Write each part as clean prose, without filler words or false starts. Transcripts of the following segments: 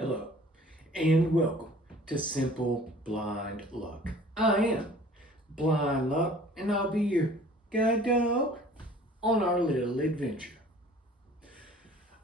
Hello, and welcome to Simple Blind Luck. I am Blind Luck, and I'll be your guide dog on our little adventure.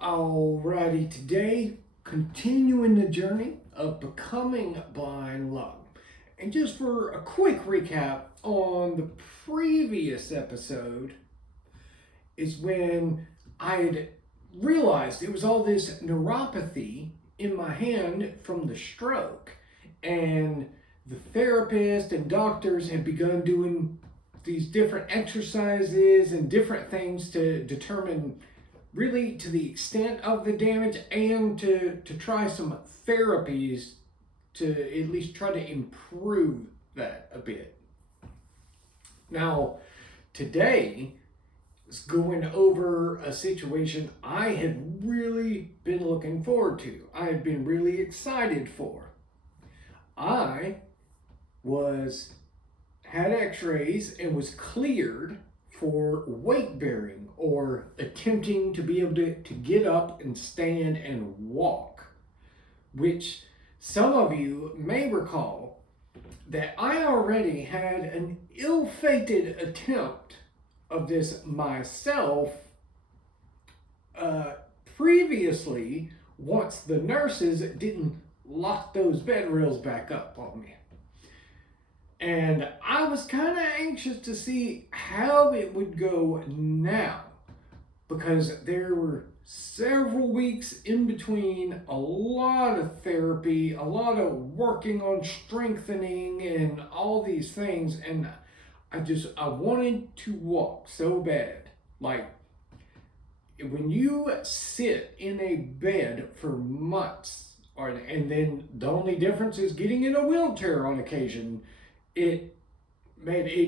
Alrighty, today, continuing the journey of becoming Blind Luck. And just for a quick recap on the previous episode, is when I had realized it was all this neuropathy in my hand from the stroke, and the therapist and doctors had begun doing these different exercises and different things to determine really to the extent of the damage and to try some therapies to at least try to improve that a bit. Now, today is going over a situation I had really been looking forward to. I had been really excited for. I had x-rays and was cleared for weight bearing or attempting to be able to get up and stand and walk, which some of you may recall that I already had an ill-fated attempt of this myself previously, once the nurses didn't lock those bed rails back up on me. And I was kind of anxious to see how it would go now, because there were several weeks in between, a lot of therapy, a lot of working on strengthening and all these things, and I wanted to walk so bad. Like, when you sit in a bed for months, and then the only difference is getting in a wheelchair on occasion, it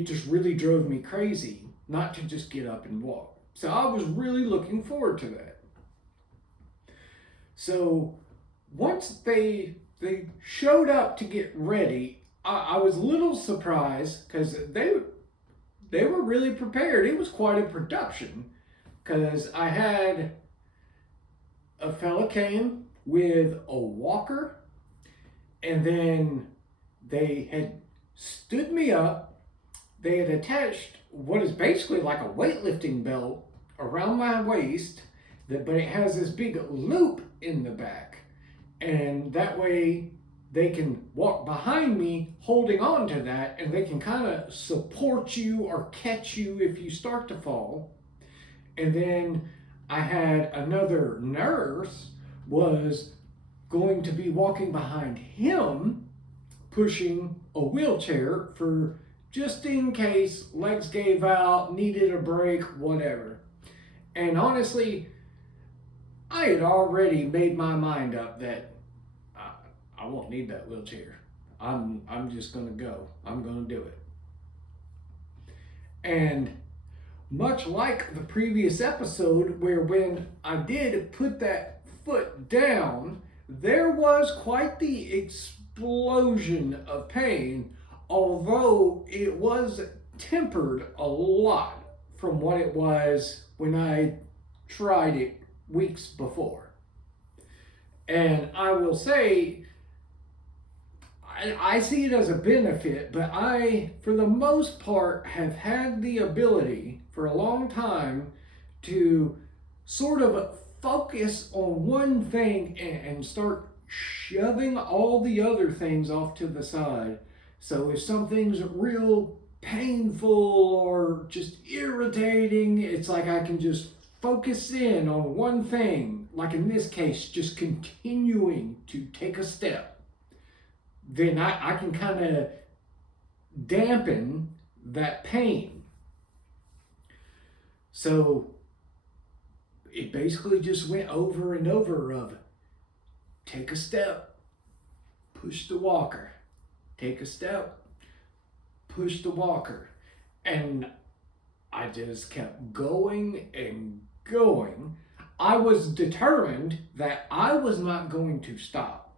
just really drove me crazy not to just get up and walk. So I was really looking forward to that. So once they showed up to get ready, I was a little surprised because they were really prepared. It was quite a production, because I had a fella came with a walker, and then they had stood me up. They had attached what is basically like a weightlifting belt around my waist, but it has this big loop in the back, and that way they can walk behind me holding on to that, and they can kind of support you or catch you if you start to fall. And then I had another nurse was going to be walking behind him, pushing a wheelchair for just in case legs gave out, needed a break, whatever. And honestly, I had already made my mind up that I won't need that wheelchair. I'm just gonna go. I'm gonna do it. And much like the previous episode, where when I did put that foot down, there was quite the explosion of pain, although it was tempered a lot from what it was when I tried it weeks before. And I will say, I see it as a benefit, but I, for the most part, have had the ability for a long time to sort of focus on one thing and start shoving all the other things off to the side. So if something's real painful or just irritating, it's like I can just focus in on one thing, like in this case, just continuing to take a step. Then I can kind of dampen that pain. So it basically just went over and over of take a step, push the walker, take a step, push the walker. And I just kept going and going. I was determined that I was not going to stop.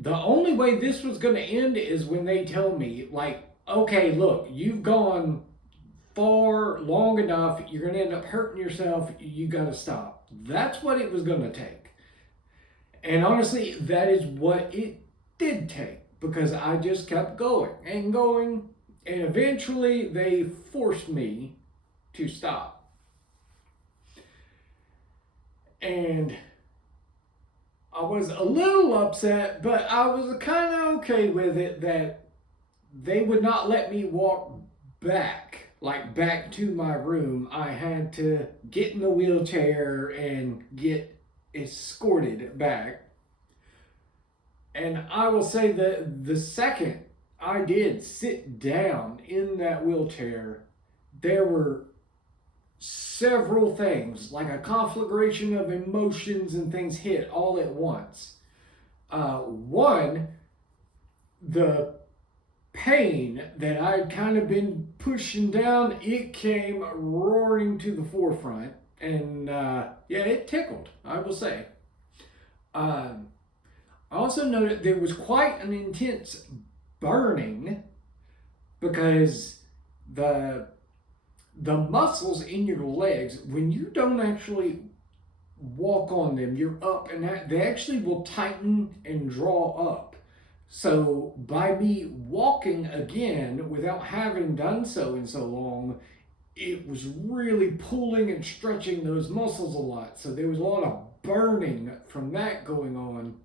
The only way this was going to end is when they tell me, like, okay, look, you've gone far long enough, you're going to end up hurting yourself, you got to stop. That's what it was going to take. And honestly, that is what it did take, because I just kept going and going, and eventually they forced me to stop. And I was a little upset, but I was kind of okay with it that they would not let me walk back, like back to my room. I had to get in the wheelchair and get escorted back. And I will say that the second I did sit down in that wheelchair, there were several things, like a conflagration of emotions and things hit all at once. One, the pain that I'd kind of been pushing down, it came roaring to the forefront. And yeah, it tickled, I will say. I also noted there was quite an intense burning, because the muscles in your legs, when you don't actually walk on them, you're up, and they actually will tighten and draw up. So by me walking again without having done so in so long, it was really pulling and stretching those muscles a lot. So there was a lot of burning from that going on.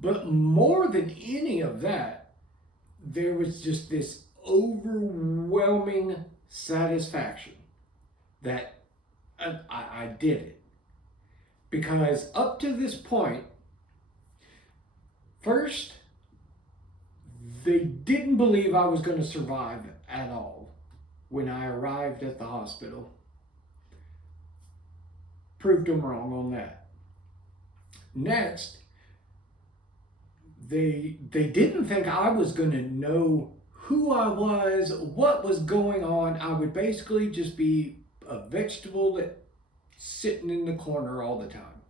But more than any of that, there was just this overwhelming satisfaction that I did it. Because up to this point, first, they didn't believe I was going to survive at all when I arrived at the hospital. Proved them wrong on that. Next, they didn't think I was going to know who I was, what was going on. I would basically just be a vegetable that sitting in the corner all the time.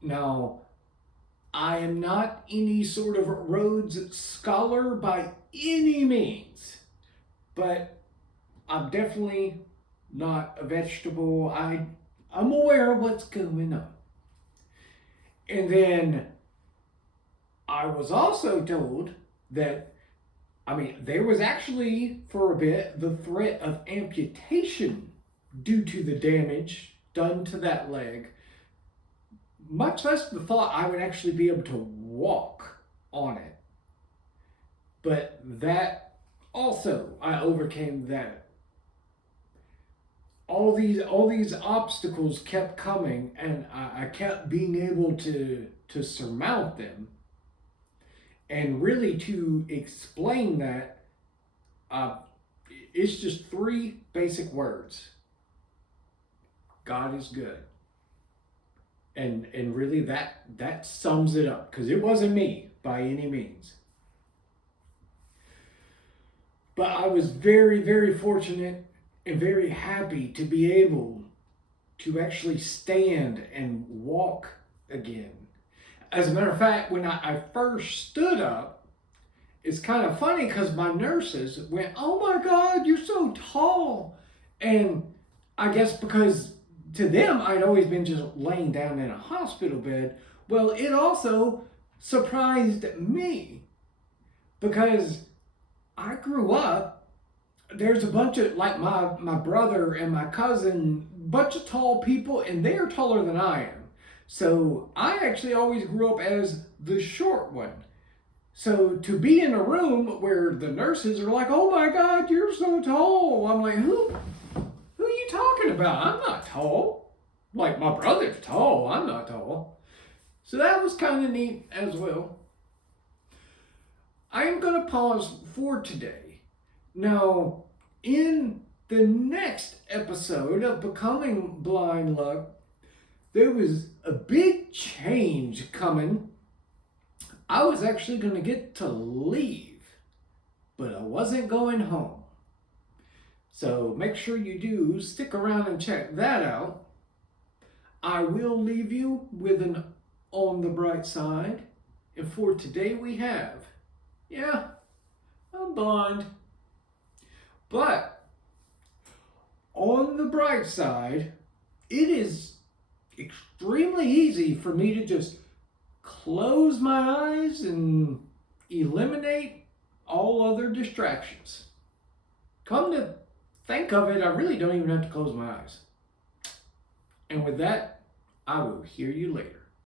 Now, I am not any sort of Rhodes Scholar by any means, but I'm definitely not a vegetable. I'm aware of what's going on. And then I was also told that, there was actually, for a bit, the threat of amputation due to the damage done to that leg, much less the thought I would actually be able to walk on it. But that also, I overcame that. All these obstacles kept coming, and I kept being able to surmount them. And really, to explain that, it's just three basic words. God is good. And really that sums it up, because it wasn't me by any means. But I was very, very fortunate and very happy to be able to actually stand and walk again. As a matter of fact, when I first stood up, it's kind of funny because my nurses went, "Oh my God, you're so tall." And I guess because to them, I'd always been just laying down in a hospital bed. Well, it also surprised me, because I grew up, there's a bunch of, like my brother and my cousin, bunch of tall people, and they're taller than I am. So I actually always grew up as the short one. So to be in a room where the nurses are like, "Oh my God, you're so tall." I'm like, who are you talking about? I'm not tall. Like, my brother's tall, I'm not tall. So that was kind of neat as well. I am going to pause for today. Now, in the next episode of Becoming BlindLuck, there was a big change coming. I was actually going to get to leave, but I wasn't going home. So make sure you do stick around and check that out. I will leave you with an on the bright side. And for today we have, yeah, I'm blind. But on the bright side, it is extremely easy for me to just close my eyes and eliminate all other distractions. Come to think of it, I really don't even have to close my eyes. And with that, I will hear you later.